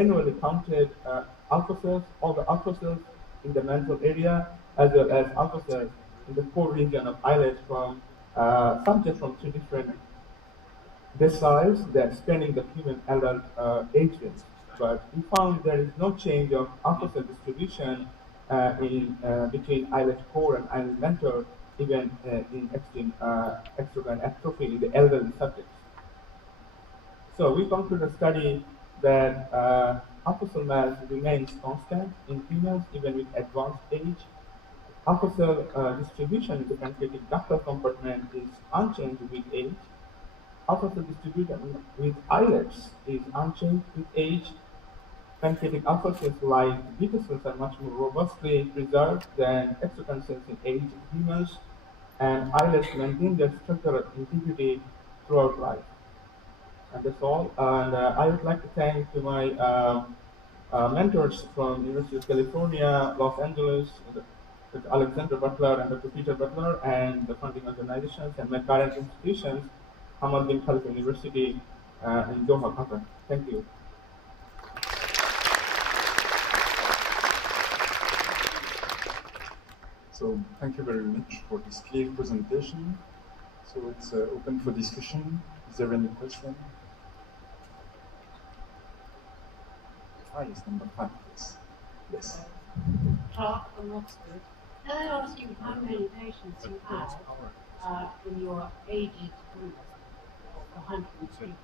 manually counted alpha cells, all the alpha cells in the mantle area, as well as alpha cells in the core region of islet from subjects from 3 different deciles that spanning the human adult age range. But we found there is no change of alpha cell distribution in between islet core and islet mentor, even in extreme extravagant atrophy in the elderly subjects. So we concluded a study that alpha cell mass remains constant in females even with advanced age. Alpha cell distribution in the pancreatic ductal compartment is unchanged with age. Alpha cell distribution with islets is unchanged with age. Pancreatic alpha cells like beta cells are much more robustly preserved than exocrine cells in aged humans, and islets maintain their structural integrity throughout life. And that's all. And I would like to thank to my mentors from University of California, Los Angeles, Dr. Alexander Butler and Dr. Peter Butler, and the funding organizations, and my parent institutions, Hamad bin Khalifa University in Doha, Qatar. Thank you. So thank you very much for this clear presentation. So it's open for discussion. Is there any question? Yes, number 5, yes. Yes. Clark from Oxford. Can I ask you how many patients you had in your aged group of 103?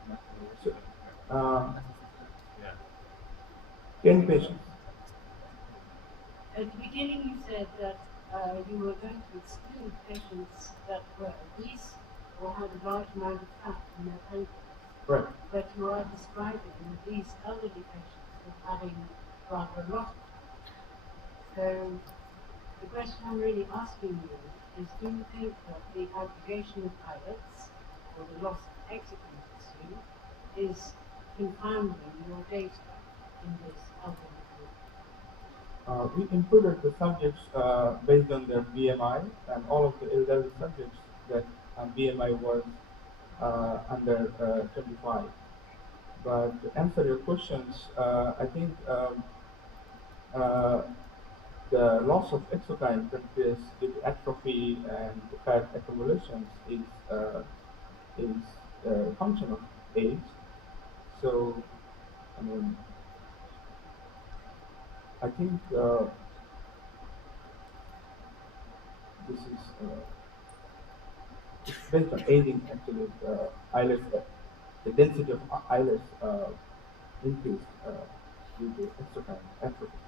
10 patients. At the beginning you said that you were going to exclude patients that were obese or had a large amount of fat in their pancreas. Right. But you are describing these elderly patients as having rather a lot of fat. So the question I'm really asking you is, do you think that the aggregation of islets or the loss of exocrine tissue is confounding your data in this elderly group? We included the subjects based on their BMI, and all of the elderly subjects that BMI was under 25. But to answer your questions, I think the loss of exocrine pancreas due to atrophy and fat accumulations is a function of age. So, I mean, I think this is it's based on aging. Actually, the density of islets increased due to exocrine atrophy.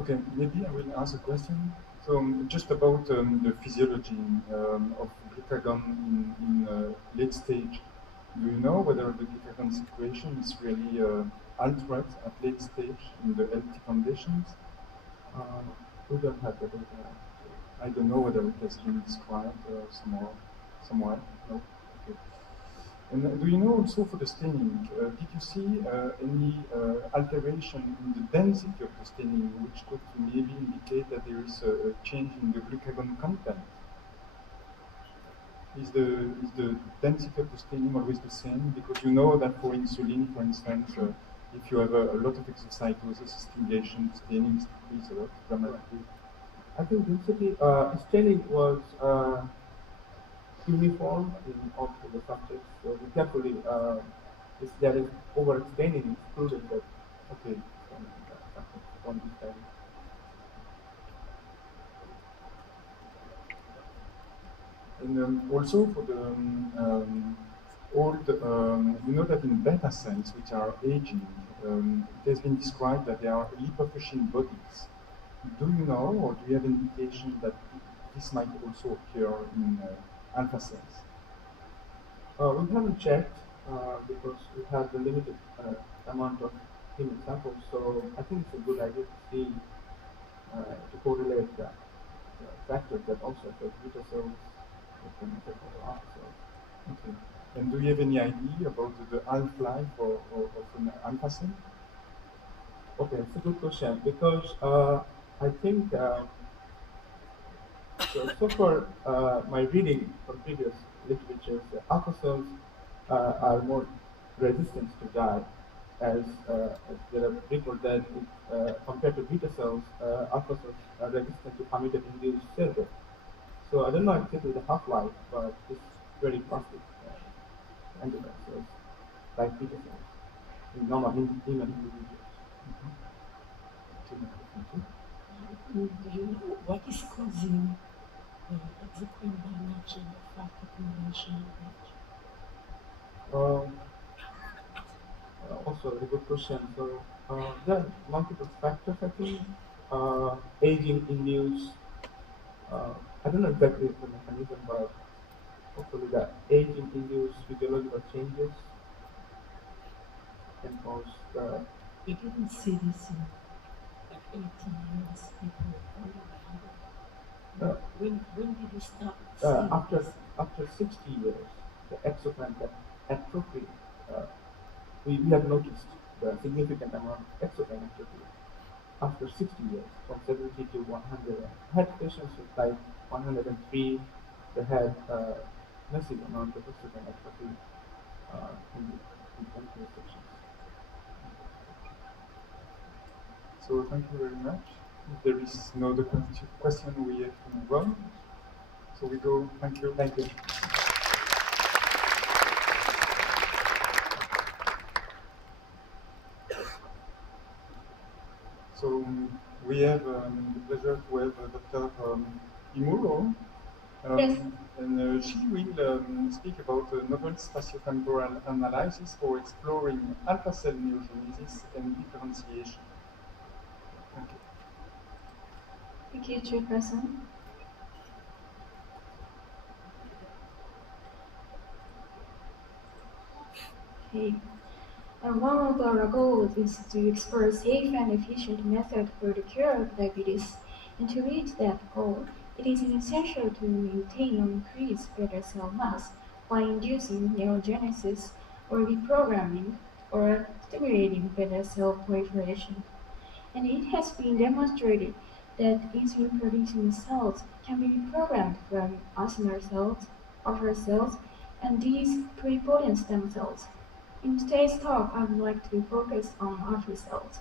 Okay, maybe I will ask a question. So just about the physiology of glucagon in late stage. Do you know whether the glucagon situation is really altered at late stage in the healthy conditions? We don't have the data. I don't know whether it has been described somewhere. No. Okay. And do you know also for the staining, did you see any alteration in the density of the staining, which could maybe indicate that there is a change in the glucagon content? Is the density of the staining always the same? Because you know that for insulin, for instance, if you have a lot of exocytosis stimulation, staining is decreased a lot dramatically. I think density staining was uniform in all of the subjects. So we carefully, if there is overstaining, excluded that. Okay, on this time. And also for the you know that in beta cells which are aging, it has been described that they are lipofuscin bodies. Do you know, or do you have indication that this might also occur in alpha cells? We haven't checked because we have the limited amount of human samples, so I think it's a good idea to see, to correlate the factors that also affect beta cells with the alpha cells. Okay. And do you have any idea about the half-life of an alpha cell? Okay, it's a good question because I think so far my reading from previous literature, the alpha cells are more resistance to die, as there are reports that compared to beta cells, alpha cells are resistant to amyloid-induced cell death. So I don't know exactly the half-life, but it's very plastic antibody cells, like beta cells, in normal human individuals. Do you know what is causing the exocrine damage and the factor conventional damage? Also a good question. So there are multiple factors, I think. Aging induced, I don't know exactly the mechanism, but hopefully the aging induced physiological changes can cause the. We didn't see this in like 80 years people only when did you start seeing after this? after 60 years, the exocrine that atrophy, we have noticed the significant amount of exocrine atrophy after 60 years, from 70 to 100. I had patients with like 103, they had massive amount of exocrine atrophy in clinical sections. So thank you very much. If there is no other question, we have to move on. So we go. Thank you. Thank you. So we have the pleasure to have Dr. Imuro. Yes. And she will speak about novel spatiotemporal analysis for exploring alpha cell neogenesis and differentiation. Thank you. Thank you, Chairperson. Okay. And one of our goals is to explore safe and efficient methods for the cure of diabetes. And to reach that goal, it is essential to maintain or increase beta cell mass by inducing neurogenesis or reprogramming or stimulating beta cell proliferation. And it has been demonstrated that insulin-producing cells can be reprogrammed from acinar cells, alpha cells, and these pluripotent stem cells. In today's talk, I would like to focus on alpha cells.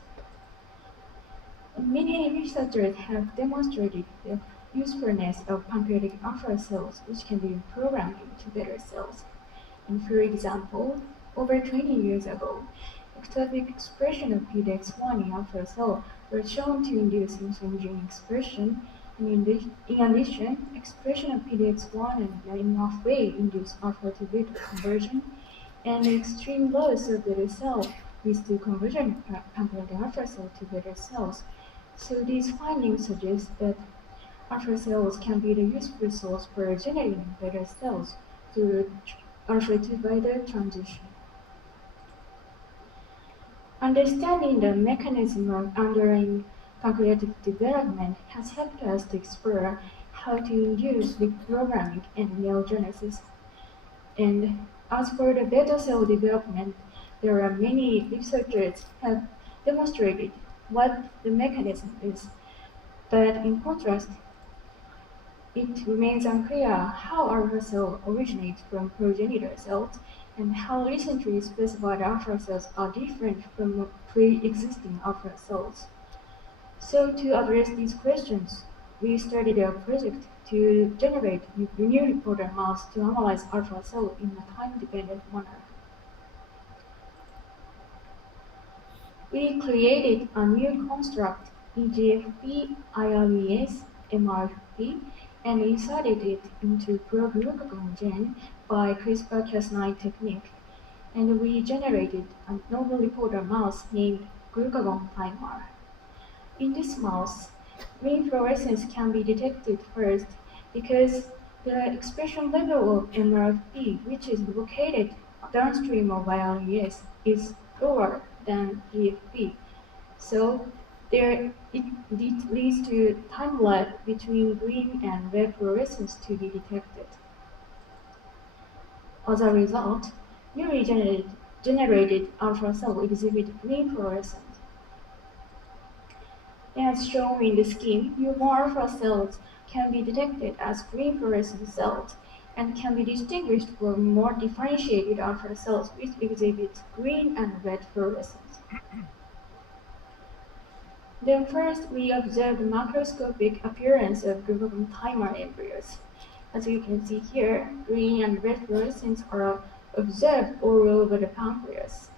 Many researchers have demonstrated the usefulness of pancreatic alpha cells, which can be reprogrammed into beta cells. And for example, over 20 years ago, ectopic expression of PDX1 in alpha cell was shown to induce insulin gene expression, and in addition, expression of PDX1 and enough way induce alpha to beta conversion, and the extreme loss of beta cell leads to conversion of pancreatic alpha cell to beta cells. So these findings suggest that alpha cells can be the useful source for generating beta cells through alpha to beta transition. Understanding the mechanism of underlying pancreatic development has helped us to explore how to induce reprogramming and neurogenesis. And as for the beta cell development, there are many researchers have demonstrated what the mechanism is. But in contrast, it remains unclear how alpha cell originates from progenitor cells and how recently specified alpha cells are different from pre-existing alpha cells. So to address these questions, we started a project to generate new reporter mouse to analyze alpha cell in a time-dependent manner. We created a new construct, EGFP-IRES MRFP, and inserted it into pro-glucagon gene by CRISPR-Cas9 technique, and we generated a novel reporter mouse named glucagon timer. In this mouse, green fluorescence can be detected first because the expression level of MRFP, which is located downstream of IRES, is lower than GFP. So it leads to time lag between green and red fluorescence to be detected. As a result, newly generated alpha cell exhibit green fluorescence. As shown in the scheme, newborn alpha cells can be detected as green fluorescent cells, and can be distinguished from more differentiated alpha cells which exhibit green and red fluorescence. Then first, we observe the macroscopic appearance of glucagon thymer embryos. As you can see here, green and red fluorescence are observed all over the pancreas.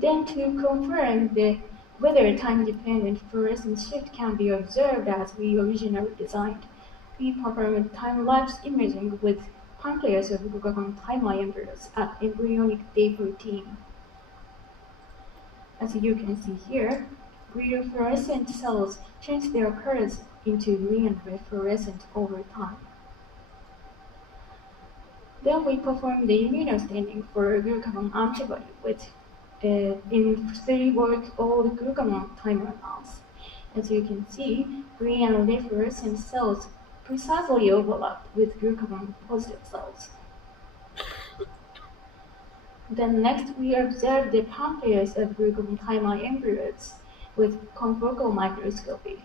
Then to confirm whether time-dependent fluorescence shift can be observed as we originally designed, we performed time-lapse imaging with pancreas of glucagon thymer embryos at embryonic day 14. As you can see here, green fluorescent cells change their colors into green and red fluorescent over time. Then we perform the immunostaining for glucagon antibody with in 3-week-old glucagon thymer mouse. As you can see, green and red fluorescent cells precisely overlap with glucagon positive cells. Then next we observe the pancreas of glucagon thymer embryos with confocal microscopy.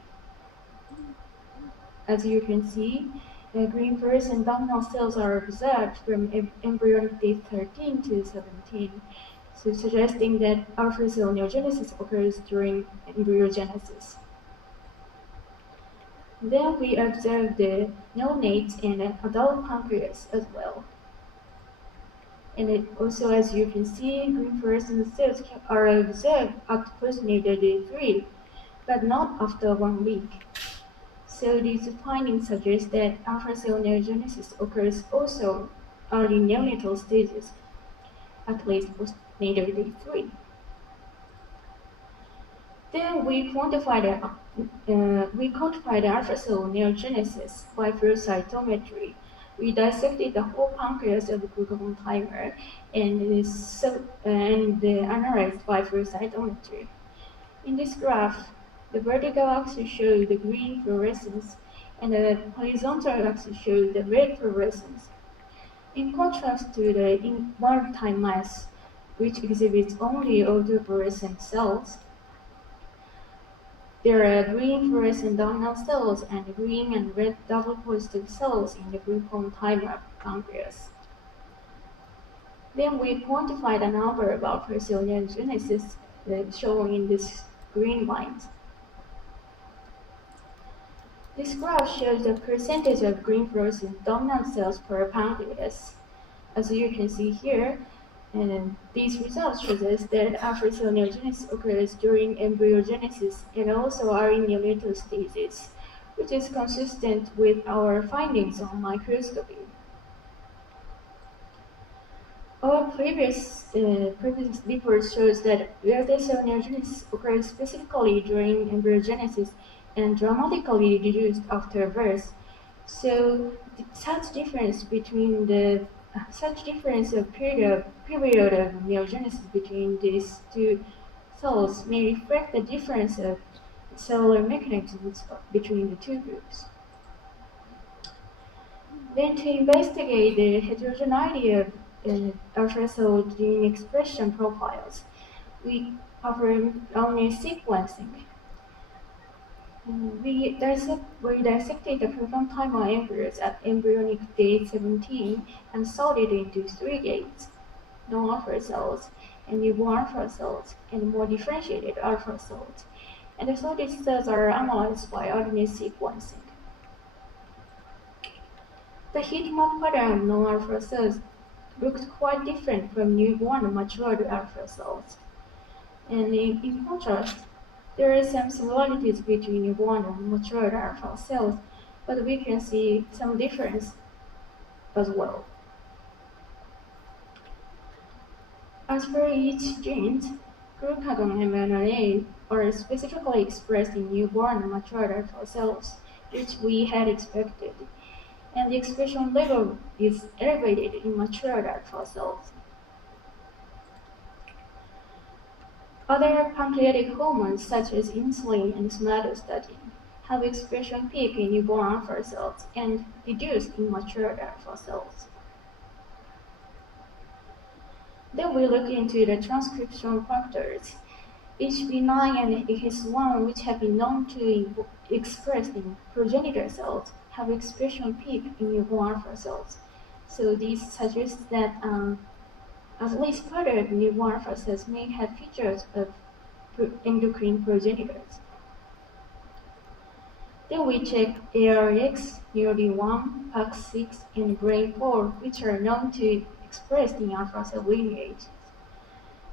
As you can see, green fluorescent dominant cells are observed from embryonic day 13 to 17, so suggesting that alpha cell neogenesis occurs during embryogenesis. Then we observe the neonate and adult pancreas as well. And also, as you can see, green fluorescent cells are observed at postnatal day 3, but not after 1 week. So these findings suggest that alpha cell neogenesis occurs also early neonatal stages, at least postnatal day 3. Then we quantify the alpha cell neogenesis by flow cytometry. We dissected the whole pancreas of the glucagon thymer and analyzed by flow cytometry. In this graph, the vertical axis shows the green fluorescence and the horizontal axis shows the red fluorescence. In contrast to the wild-type mice, which exhibits only autofluorescent cells, there are green fluorescent dominant cells and green and red double positive cells in the glucagon thymer pancreas. Then we quantified a number of alpha cell neogenesis shown in this green lines. This graph shows the percentage of green fluorescent dominant cells per pancreas. As you can see here, these results suggest that alpha cell neogenesis occurs during embryogenesis and also early neonatal stages, which is consistent with our findings on microscopy. Our previous report shows that alpha cell neogenesis occurs specifically during embryogenesis and dramatically reduced after birth. So such difference of period of neogenesis between these two cells may reflect the difference of cellular mechanisms between the two groups. Then to investigate the heterogeneity of alpha cell gene expression profiles, we performed RNA sequencing. We dissected the glucagon thymer embryos at embryonic day 17 and sorted into 3 gates: non-alpha cells, and newborn alpha cells, and more differentiated alpha cells. And the sorted cells are analyzed by RNA sequencing. The heat map pattern of non-alpha cells looked quite different from newborn matured alpha cells. And in contrast, there are some similarities between newborn and matured alpha cells, but we can see some difference as well. As for each gene, glucagon and mRNA are specifically expressed in newborn and matured alpha cells, which we had expected, and the expression level is elevated in matured alpha cells. Other pancreatic hormones such as insulin and somatostatin have expression peak in newborn alpha cells and reduced in matured alpha cells. Then we look into the transcription factors. HB9 and AHS1, which have been known to be expressed in progenitor cells, have expression peak in newborn alpha cells. So this suggests that at least part of newborn alpha cells may have features of endocrine progenitors. Then we check ARX, NEOD1, PAX6, and BRAIN4, which are known to be expressed in alpha cell lineages.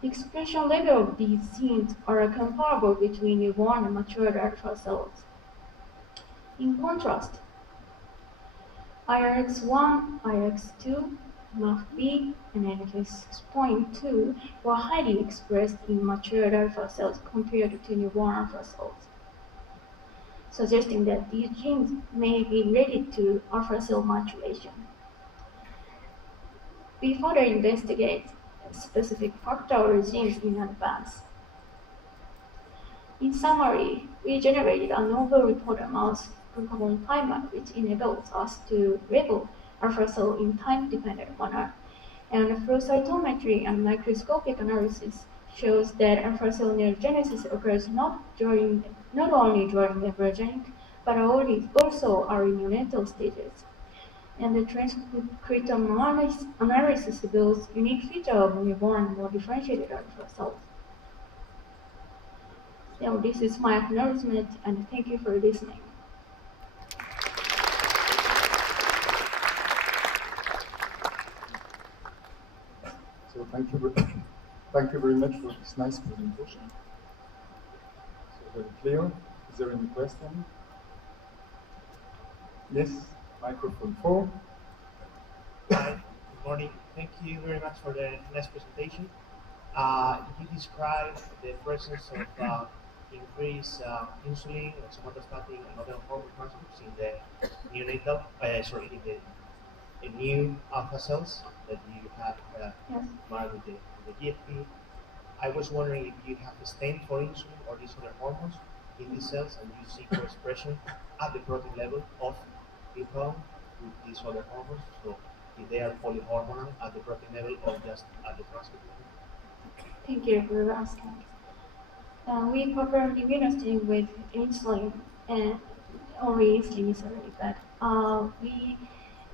The expression level of these genes are comparable between newborn and mature alpha cells. In contrast, IRX1, IRX2, MAFB, and NFS6.2 were highly expressed in mature alpha cells compared to newborn alpha cells, suggesting that these genes may be related to alpha cell maturation. We further investigate specific factor or genes in advance. In summary, we generated a novel reporter mouse glucagon timer which enables us to label alpha cell in time-dependent manner, and flow cytometry and microscopic analysis shows that alpha cell neurogenesis occurs not only during embryogenic, but also our neonatal stages. And the transcriptome analysis reveals unique feature of newborn more differentiated alpha cells. So this is my acknowledgement, and thank you for listening. So thank you very much for this nice presentation. So very clear. Is there any question? Yes, microphone 4. Hi, good morning. Thank you very much for the nice presentation. You described the presence of increased insulin and somatostatin and other hormone transcripts in the neonatal, in new alpha cells that you have marked with the GFP. I was wondering if you have a stain for insulin or these other hormones in these cells, and you see co-expression at the protein level of glucagon with these other hormones. So if they are polyhormonal at the protein level or just at the transcript level. Thank you for asking. We performed immunostains with insulin, and only insulin is already bad. We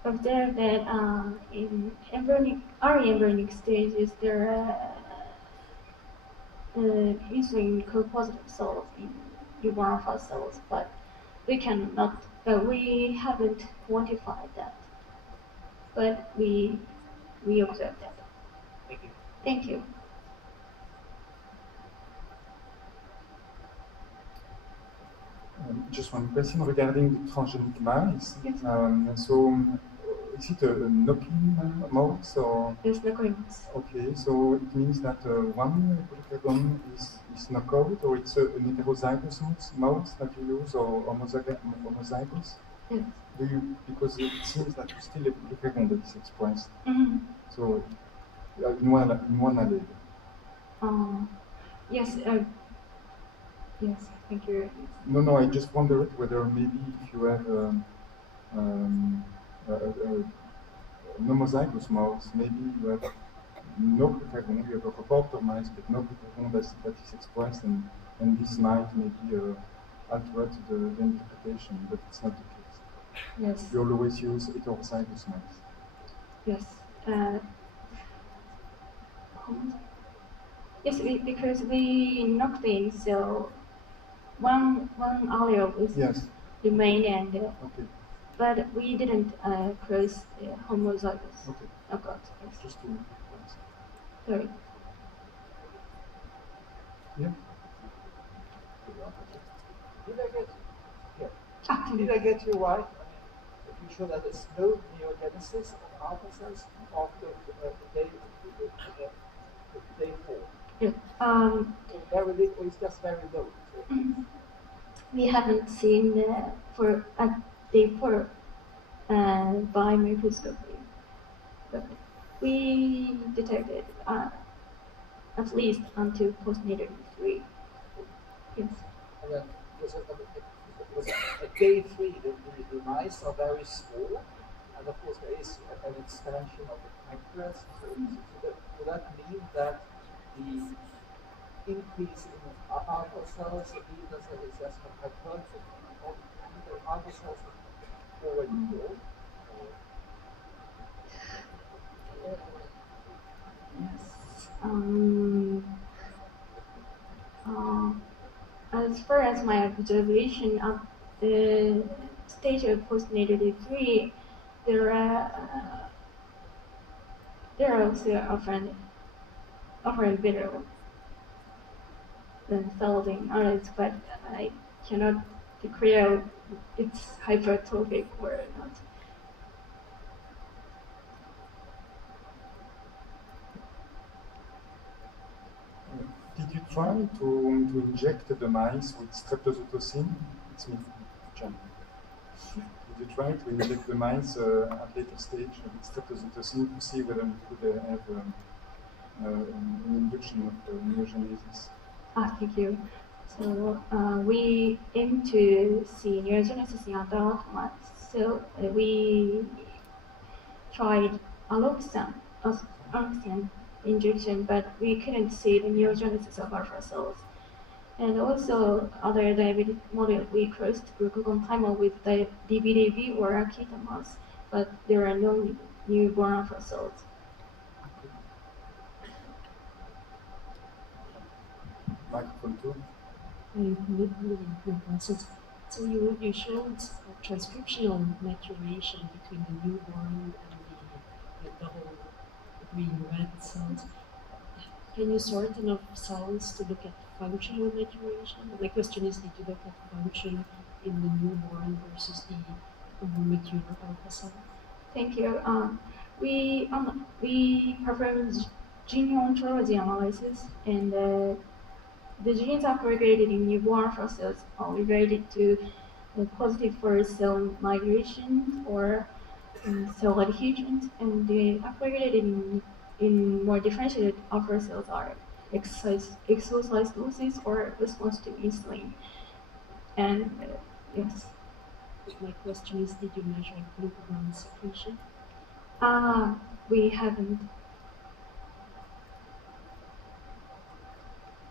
observed that in early embryonic stages, there are insulin co-positive cells in newborn alpha cells, but we haven't quantified that. But we observed that. Thank you. Thank you. Just one question regarding the transgenic mice. Yes. Is it a knocking mouse or? Yes, knocking mouse. Okay, so it means that one glucagon is knockout, or it's an heterozygous mouse that you use, or homozygous? Yes. Because it seems that you still have glucagon that is expressed. Mm-hmm. So in one allele. Yes. Yes. Thank you. No, I just wondered whether maybe if you have an homozygous mouse, maybe you have no glucagon, you have a reporter mice, but no glucagon that is expressed, and this might maybe alter the interpretation, but it's not the case. Yes. You always use heterozygous mice. Yes. Yes, because we knocked in, so one allele is remained, and okay. But we didn't cross homozygous. Okay. Knockout. Yes. Just to. Sorry. Yeah. Did I get you right? If you show that there's no neogenesis of alpha cells after day 4. Yeah. Very little, or it's just very low. We haven't seen for at day 4 by microscopy, but we detected at least until postnatal 3. Yes. And then at day 3, the mice are very small, and of course there is an expansion of the pancreas. So would that mean that the increase in alpha cells is just hypertrophy of the alpha cells already grow? Yes. As far as my observation of the stage of postnatal 3, there are there are also often better than solving others, but I cannot declare it's hypertrophic or not. Did you try to inject the mice with streptozotocin? It's me, John. Did you try to inject the mice at later stage with streptozotocin to see whether it could have an induction of neogenesis? Thank you. So we aim to see neurogenesis in adult mice. So we tried aloxan injection, but we couldn't see the neurogenesis of alpha cells. And also other diabetic model, we crossed glucagon timer with the DBDV or Akita mouse, but there are no newborn alpha cells. Microphone 2. So you showed transcriptional maturation between the newborn and the double green red cells. Can you sort enough cells to look at functional maturation? My question is, did you look at function in the newborn versus the mature alpha cell? Thank you. We performed gene ontology analysis, and the genes aggregated in newborn alpha cells are related to positive for cell migration or cell adhesion, and the aggregated in more differentiated alpha cells are exocytosis or response to insulin. And yes. My question is, did you measure glucagon secretion? We haven't.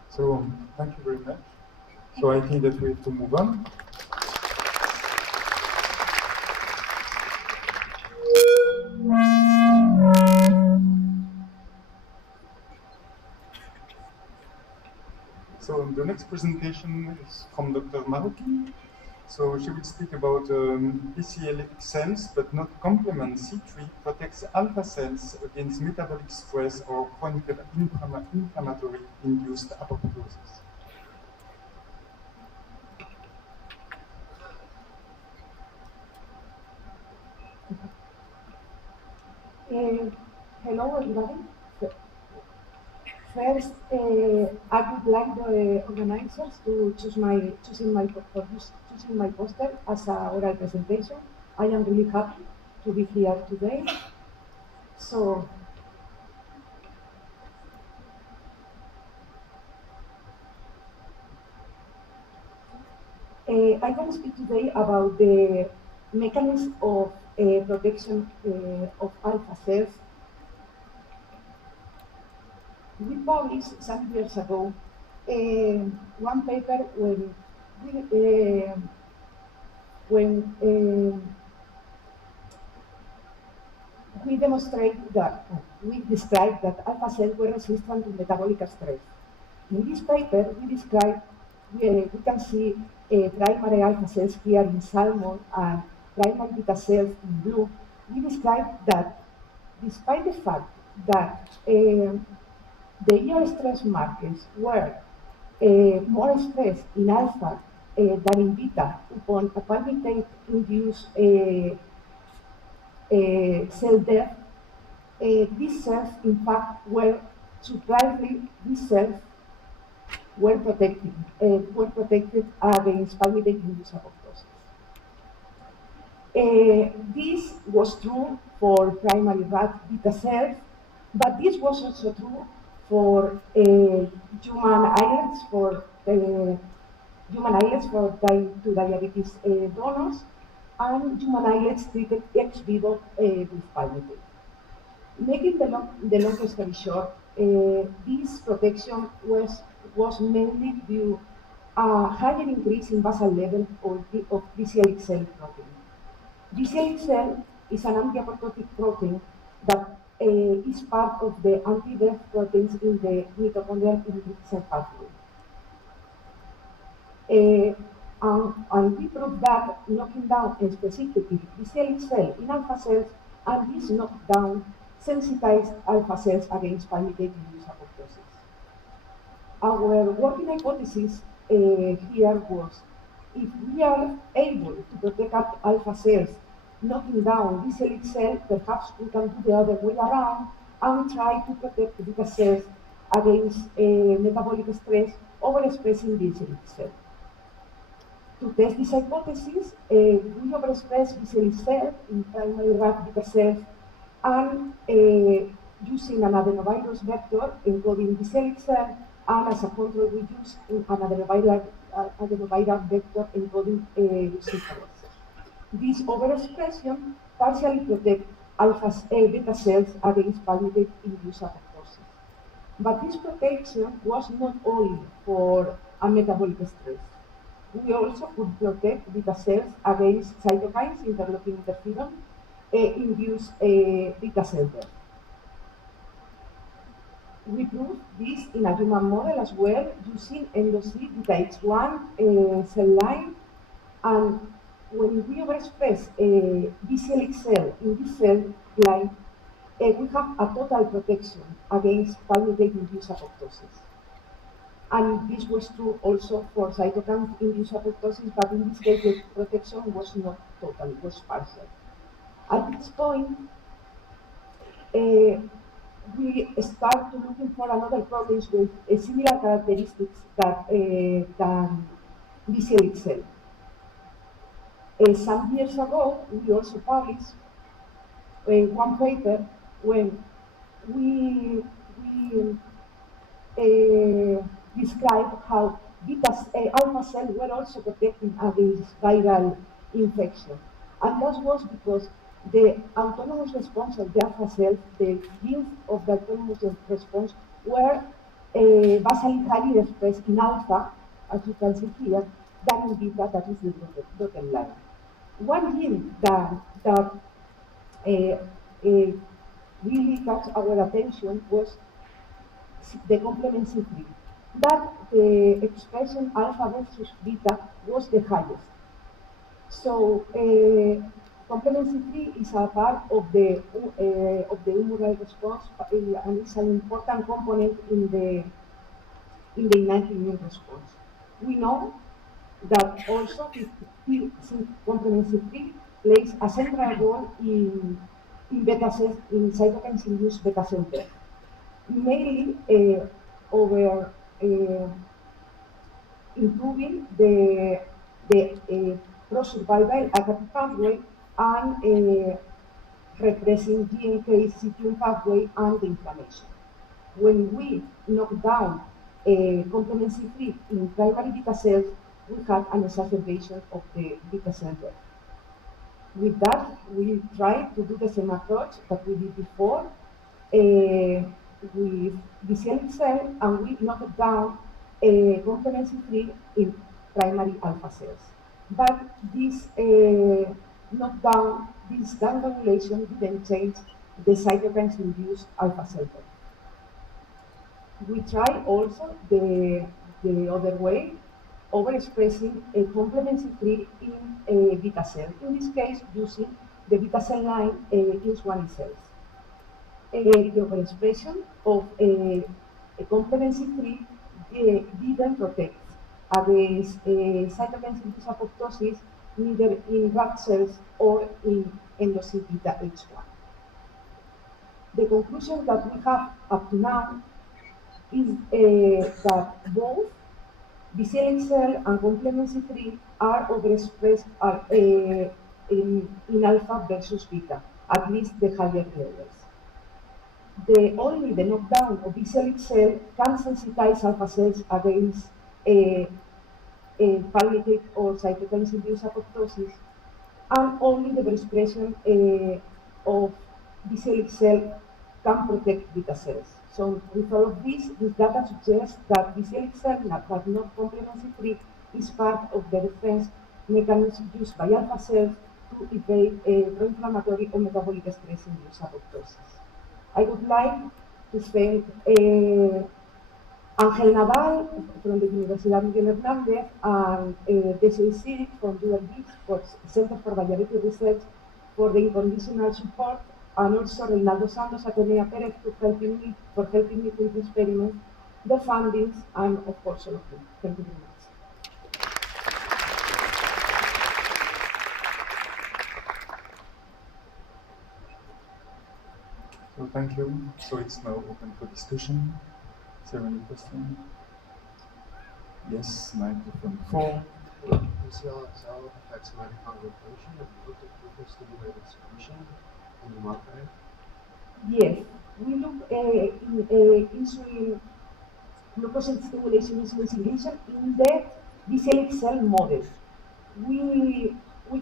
So thank you very much. So I think that we have to move on. So the next presentation is from Dr. Marouki. So she will speak about BCL cells, but not complement C3 protects alpha cells against metabolic stress or chronic inflammatory induced apoptosis. Hello, everybody. First, I would like the organizers to choosing my poster as a oral presentation. I am really happy to be here today. So, I can speak today about the mechanism of protection of alpha cells. We published some years ago one paper when we described that alpha cells were resistant to metabolic stress. In this paper, we can see primary alpha cells here in salmon and primary beta cells in blue. We described that despite the fact that the ER stress markers were more expressed in alpha than in beta upon a palmitate-induced cell death. These cells, in fact, were surprisingly, these cells were protected against palmitate-induced apoptosis. This was true for primary rat beta cells, but this was also true for human islets for type 2 diabetes donors and human islets treated ex vivo with palmitate. Making the long story short, this protection was mainly due a higher increase in basal level of BCL cell protein. BCL is an anti-apoptotic protein that is part of the anti-death proteins in the mitochondrial lymphocyte pathway. And we proved that knocking down specifically BCL in alpha cells, and this knockdown sensitized alpha cells against palmitate-induced apoptosis. Our working hypothesis here was, if we are able to protect alpha cells, knocking down BCL, perhaps we can do the other way around and try to protect beta cells against metabolic stress overexpressing BCL. To test this hypothesis, we overexpress BCL in primary rat beta cells, and using an adenovirus vector encoding BCL, and as a control we use an adenoviral vector encoding luciferase. This overexpression partially protects beta cells against palmitate-induced apoptosis. But this protection was not only for a metabolic stress. We also could protect beta cells against cytokines, interleukin interferon, induce beta cell death. We proved this in a human model as well, using endocyte beta H1 cell line, and when we overexpress BCL in this cell line, we have a total protection against palmitate-induced apoptosis. And this was true also for cytokine-induced apoptosis, but in this case the protection was not total, it was partial. At this point, we start to looking for another proteins with similar characteristics than BCL. Some years ago, we also published one paper when we described how alpha cells were also protecting against viral infection. And that was because the autonomous response of the alpha cells, the genes of the autonomous response, were basally highly expressed in alpha, as you can see here, than in beta, that is the dotted line. One gene that really caught our attention was the complement C3. That the expression alpha versus beta was the highest. So complement C3 is a part of the humoral response, and it's an important component in the innate immune response. We know that also complement C3 plays a central role in beta cells, in cytokines-induced beta cell death, mainly over improving the pro-survival ACAP pathway and repressing GNK C2 pathway and the inflammation. When we knock down complement C3 in primary beta cells, we have an exacerbation of the beta cell death. With that, we try to do the same approach that we did before with BCL, and we knock down complement C3 in primary alpha cells. But this knockdown, this downregulation didn't change the cytokines-induced alpha cell death. We try also the other way, overexpressing a complement C3 in beta cell, in this case using the beta cell line is one cells. The overexpression of a complement C3 didn't protect against cytokine-induced apoptosis, neither in rat cells or in endocyte beta H1. The conclusion that we have up to now is that both BCL and complement C3 are overexpressed in alpha versus beta, at least the higher levels. Only the knockdown of BCL can sensitize alpha cells against palmitate or cytokines-induced apoptosis, and only the expression of BCL can protect beta cells. So with all of this data suggests that BCL but not complement C3 is part of the defense mechanism used by alpha cells to evade pro-inflammatory or metabolic stress-induced apoptosis. I would like to thank Ángel Naval from the Universidad Miguel Hernández and Desiree Sirik from ULB, Center for Variability Research, for the unconditional support, and also Reinaldo Santos, Atenea Perez for helping me with the experiments, the fundings, and of course all of you. Thank you very much. So thank you. So it's now open for discussion. Is there any question? Yes, microphone 4. cell affects mitochondrial function. Have you looked at glucose-stimulated secretion in the marker? Yes, we look in insulin glucose stimulation insulin secretion in the BCL cell model. We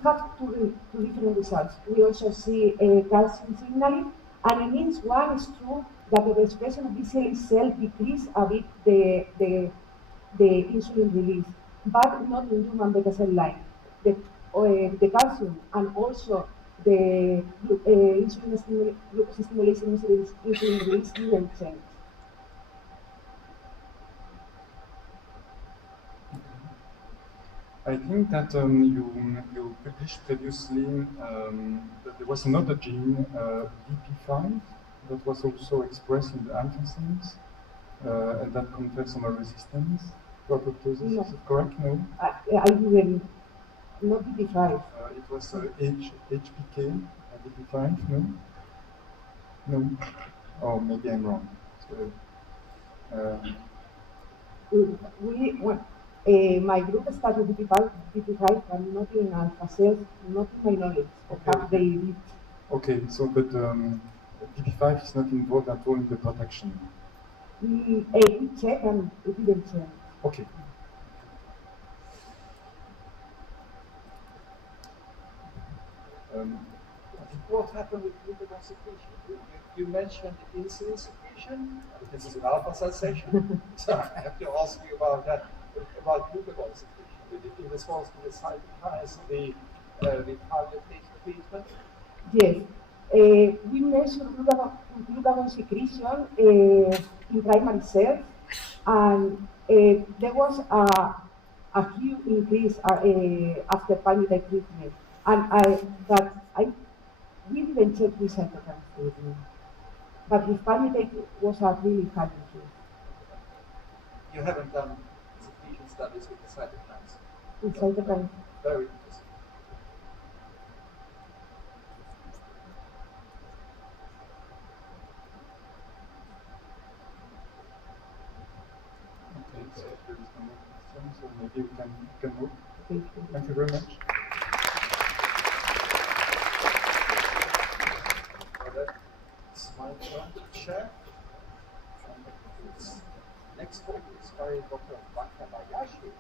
have two different results. We also see calcium signaling, and it means one is true that the expression of BCL cell decrease a bit the insulin release, but not in human beta cell line. The calcium and also the insulin stimulation insulin release didn't change. I think that you published previously that there was another gene, DP5, that was also expressed in the alpha cells, and that confers some resistance to apoptosis. No. Is it correct? No? I didn't, not DP5. It was HPK, DP5, no? No? Oh, maybe I'm wrong. So, my group studied DP5, but not in alpha cells, not in my knowledge of how they did. Okay, so but DP5 is not involved at all in the protection. We checked and it didn't change. Okay. What happened with glucagon secretion? You mentioned insulin secretion. This is an alpha cell session, so I have to ask you about that, about glucagon secretion in response to the cytokines, the palliative treatment. Yes, we measured glucagon secretion in primary cells, and there was a huge increase after palliative treatment. We didn't check with cytokines treatment, but with palliative was a really high increase. You haven't done secretion studies with the cytokines? With cytokines. Very interesting. Okay, so if there is no more questions, so maybe we can move. Thank you. Thank you very much. It's my turn to share. Next talk is by Dr. Wakabayashi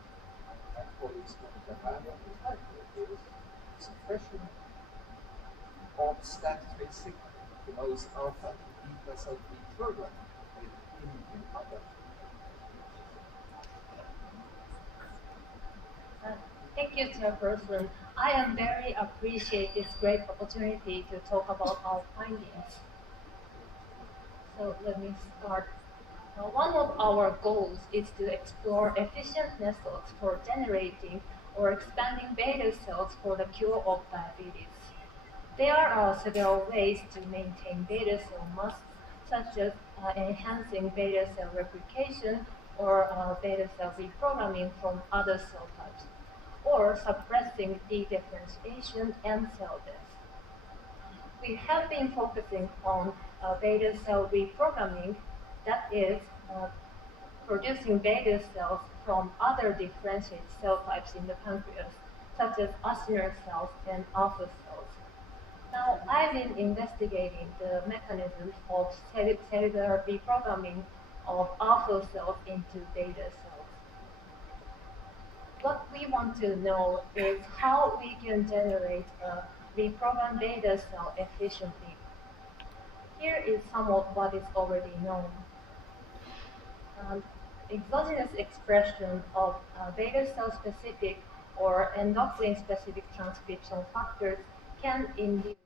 and colleagues from Japan and Taiwan. Suppression of STAT3 promotes alpha and beta cell reprogramming with immune other. Thank you, Chairperson. I am very appreciate this great opportunity to talk about our findings. So let me start. One of our goals is to explore efficient methods for generating or expanding beta cells for the cure of diabetes. There are several ways to maintain beta cell mass, such as enhancing beta cell replication or beta cell reprogramming from other cell types, or suppressing dedifferentiation and cell death. We have been focusing on beta cell reprogramming, that is, producing beta cells from other differentiated cell types in the pancreas, such as acinar cells and alpha cells. Now, I've been investigating the mechanisms of cellular reprogramming of alpha cells into beta cells. What we want to know is how we can generate a reprogrammed beta cell efficiently. Here is some of what is already known. Exogenous expression of beta cell specific or endocrine specific transcription factors can induce